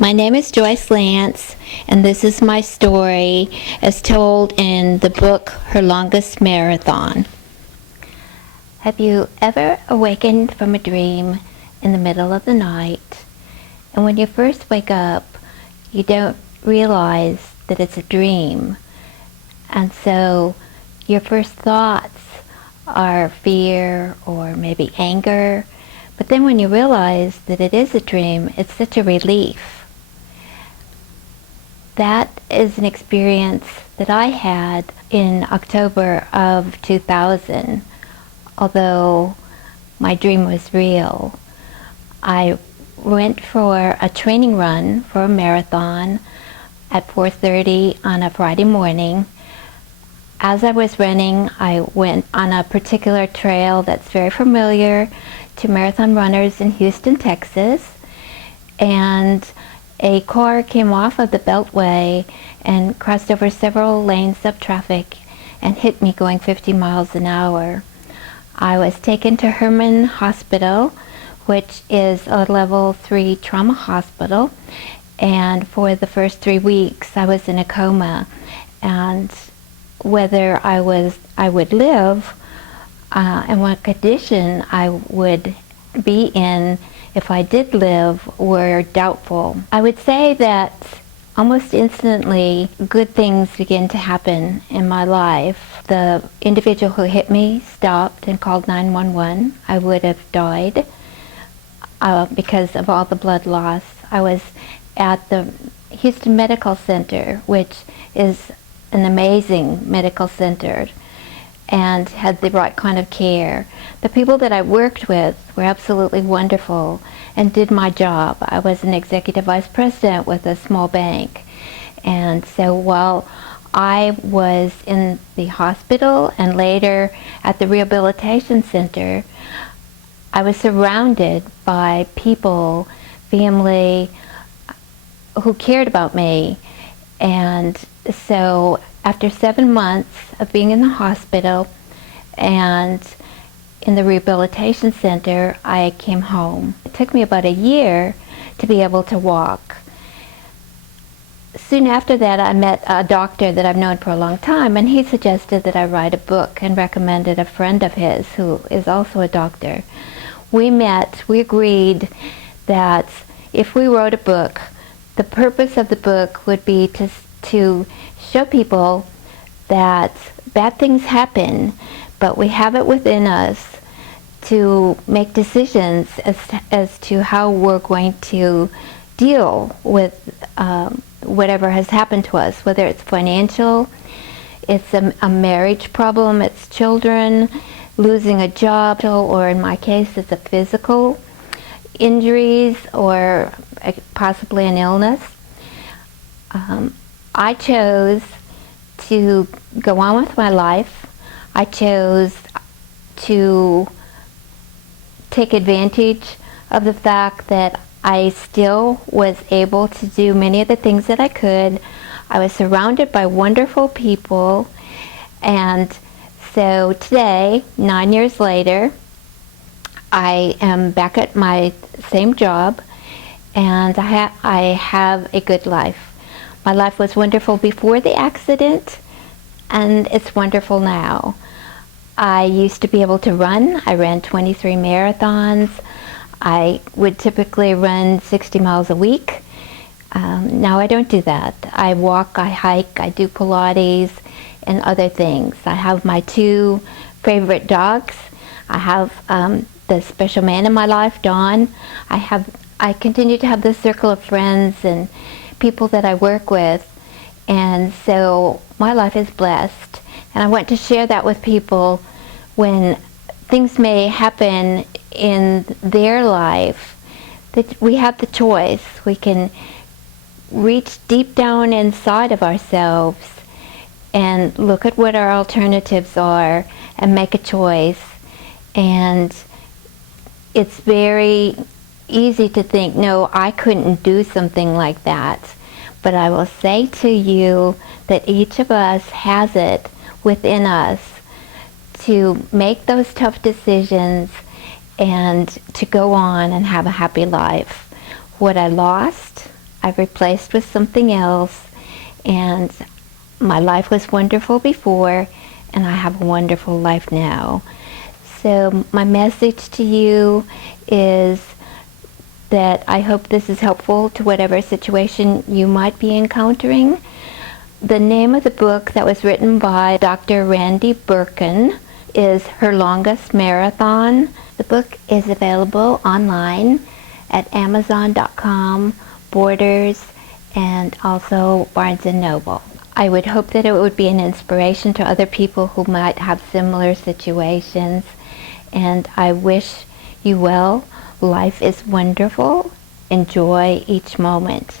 My name is Joyce Lance, and this is my story as told in the book Her Longest Marathon. Have you ever awakened from a dream in the middle of the night, and when you first wake up, you don't realize that it's a dream, and so your first thoughts are fear or maybe anger, but then when you realize that it is a dream, it's such a relief. That is an experience that I had in October of 2000, although my dream was real. I went for a training run for a marathon at 4:30 on a Friday morning. As I was running, I went on a particular trail that's very familiar to marathon runners in Houston, Texas, and a car came off of the Beltway and crossed over several lanes of traffic and hit me going 50 miles an hour. I was taken to Herman Hospital, which is a level 3 trauma hospital, and for the first 3 weeks I was in a coma, and whether I would live and what condition I would be in if I did live were doubtful. I would say that almost instantly good things began to happen in my life. The individual who hit me stopped and called 911. I would have died because of all the blood loss. I was at the Houston Medical Center, which is an amazing medical center, and had the right kind of care. The people that I worked with were absolutely wonderful and did my job. I was an executive vice president with a small bank, and so while I was in the hospital and later at the rehabilitation center, I was surrounded by people, family, who cared about me. And so after 7 months of being in the hospital and in the rehabilitation center, I came home. It took me about a year to be able to walk. Soon after that, I met a doctor that I've known for a long time, and he suggested that I write a book and recommended a friend of his who is also a doctor. We met, we agreed that if we wrote a book, the purpose of the book would be to show people that bad things happen, but we have it within us to make decisions as to how we're going to deal with whatever has happened to us, whether it's financial, it's a marriage problem, it's children, losing a job, or in my case, it's a physical injuries or possibly an illness. I chose to go on with my life. I chose to take advantage of the fact that I still was able to do many of the things that I could. I was surrounded by wonderful people, and so today, 9 years later, I am back at my same job, and I have a good life. My life was wonderful before the accident, and it's wonderful now. I used to be able to run. I ran 23 marathons. I would typically run 60 miles a week. Now I don't do that. I walk, I hike, I do Pilates, and other things. I have my 2 favorite dogs. I have the special man in my life, Dawn. I continue to have this circle of friends and people that I work with, and so my life is blessed, and I want to share that with people when things may happen in their life, that we have the choice. We can reach deep down inside of ourselves and look at what our alternatives are and make a choice. And it's very easy to think, no, I couldn't do something like that. But I will say to you that each of us has it within us to make those tough decisions and to go on and have a happy life. What I lost, I've replaced with something else, and my life was wonderful before, and I have a wonderful life now. So my message to you is that I hope this is helpful to whatever situation you might be encountering. The name of the book that was written by Dr. Randy Birk is Her Longest Marathon. The book is available online at Amazon.com, Borders, and also Barnes & Noble. I would hope that it would be an inspiration to other people who might have similar situations, and I wish you well. Life is wonderful. Enjoy each moment.